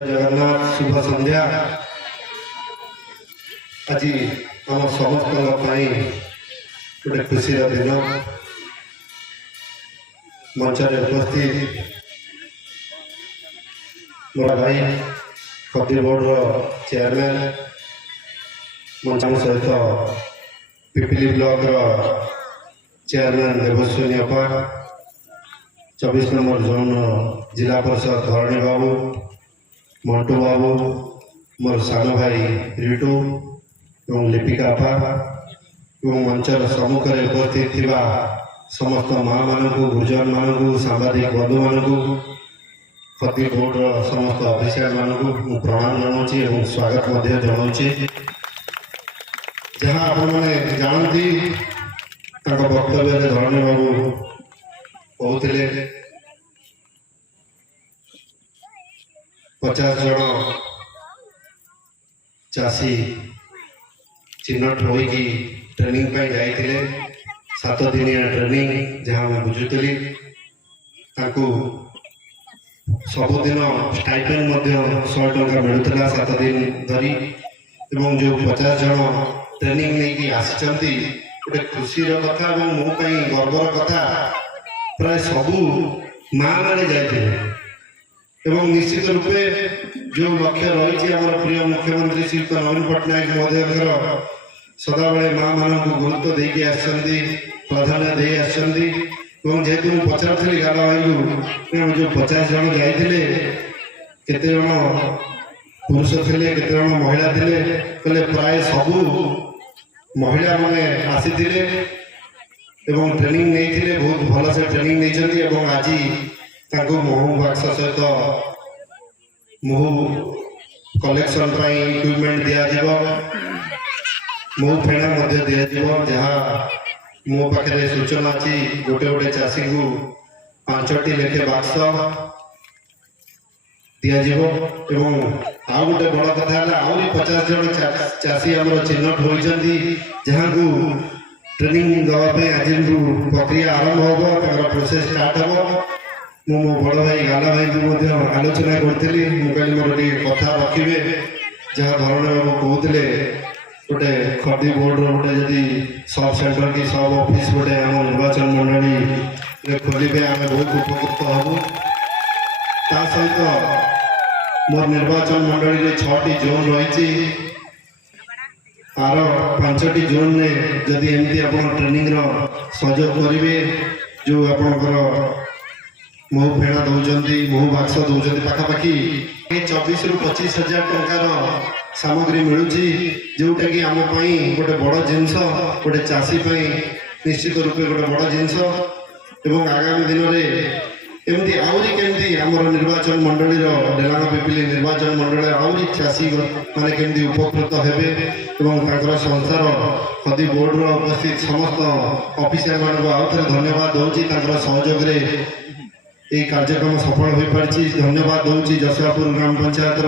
जगन्नाथ शुभ संध्या आज आम समस्त गोटे खुशी दिन मंच उपस्थित मोर भाई खदी बोर्ड चेयरमैन मंच सहित पिपिली ब्लॉक चेयरमैन देवस्विनी अपा 24 नंबर जोन जिला परिषद धरणी बाबू मंटू बाबू मोर सान भाई रिटू और लिपिका अपा और मंचर सम्मुख में उपस्थित थिबा समस्त माँ मान गुरुजन मान सांबादिक बंधु मान खदी बोर्ड समस्त अफिसियल मान प्रणाम जनाऊँ स्वागत जनाऊँ जहाँ आपण मैंने जानती वक्तव्य धरणी बाबू कहते 50 जन चाषी चिन्हट होगी ट्रेनिंग पर जाइए 7 दिनिया ट्रेनिंग जहाँ मैं बुझुली सबुदिन स्टाइपेंड 100 टंका मिलूला 7 दिन धरी एवं जो 50 जन ट्रेनिंग नहीं आसी गोटे खुशी कथा और मो गर्वर कथा प्राय सबू माँ मैंने जाते एवं निश्चित रूपे जो लक्ष्य रही प्रिय मुख्यमंत्री श्रीयुक्त नवीन पट्टनायक महोदय सदा बेले माँ मान गुरुत्व देकी आसछंती प्राधान्य दे आसछंती जेहेतु मुझे पचारि गाला भाई जो 50 जन जाइए केते जन पुरुष थे केते जन महिला थे कहले प्राय सबू महिला माने आसी एवं ट्रेनिंग नहीं बहुत भल से ट्रेनिंग नहीं आज महू बाक्स सहित महू कलेक्शन इक्विपमेंट दिज्व महू फेणा दिज्व जहाँ मो पाखे सूचना अच्छी गोटे गोटे चाषी को 5टी लेखे बाक्स दिज्व एवं आउ गोटे बड़ कथा आहरी 50 जन चाषी आम चिन्हट होती जहाँ को ट्रेनिंग देवाई आज प्रक्रिया आरंभ हम प्रोसेस स्टार्ट हम मो बड़ भाई गाला भाई को आलोचना करी मुझे मोर कथा रखिए जहाँ धरण बाबू कहते गोटे खदी बोर्ड रोटे जदि सब सेंटर की सब ऑफिस गोटे आम निर्वाचन मंडली खोलिए आम बहुत उपकृत हबू ता सहित मोर निर्वाचन मंडली 6टी जोन रही आर 5टी जोन में जदि एमती आप ट्रेनिंग सहयोग करेंगे जो आप महू फेणा दौरान महू बाक्स दौरान पाखापाखि 24 ରୁ 25 हजार टंकार सामग्री मिलूँ जोटा कि आम गोटे बड़ जिनस गोटे चाषी निश्चित रूपे गोटे बड़ जिनस एवं आगामी दिन में एमती आहरी केमती आमर निर्वाचन मंडली डेलांग पिपिली निर्वाचन मंडल आहरी चाषी मैंने केमती उपकृत हेबे संसार खदी बोर्ड उपस्थित समस्त ऑफिसियल मान आउ थे धन्यवाद दूसरी सहयोग ये कार्यक्रम सफल हो पार्टी धन्यवाद दूसरी जसवापुर ग्राम पंचायत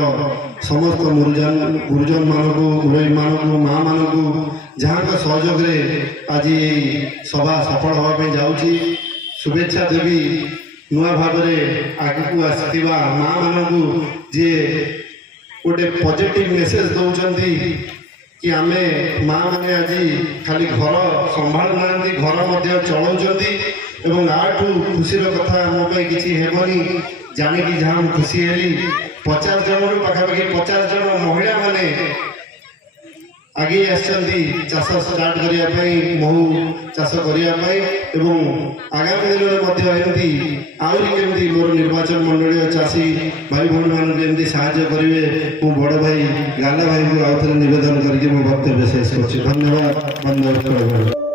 समस्त गुरुजन मान मुरई मान माँ मान जहाँ सहयोग आज सभा सफल होगापी जाऊँगी शुभेच्छा देवी नुआ भाव आगू आसवा माँ मान जी गोटे पॉजिटिव मेसेज दौरान कि आम माँ मैंने आज खाली घर संभालू ना घर चलाऊँ एवं आठू खुशी कथा मो किसी हेबनी जाणी जहाँ खुशी हेली 50 जन पाखापाखि 50 जन महिला माने आगे चाष स्टार्ट करने महू चाष करने आगामी दिन में आहरी केमती मोर निर्वाचन मंडल चाषी भाई भौणी मान साहाय्य करेंगे मो बड़ भाई गाला भाई को आउ थे नवेदन करके मो वक्तव्य शेष कर धन्यवाद।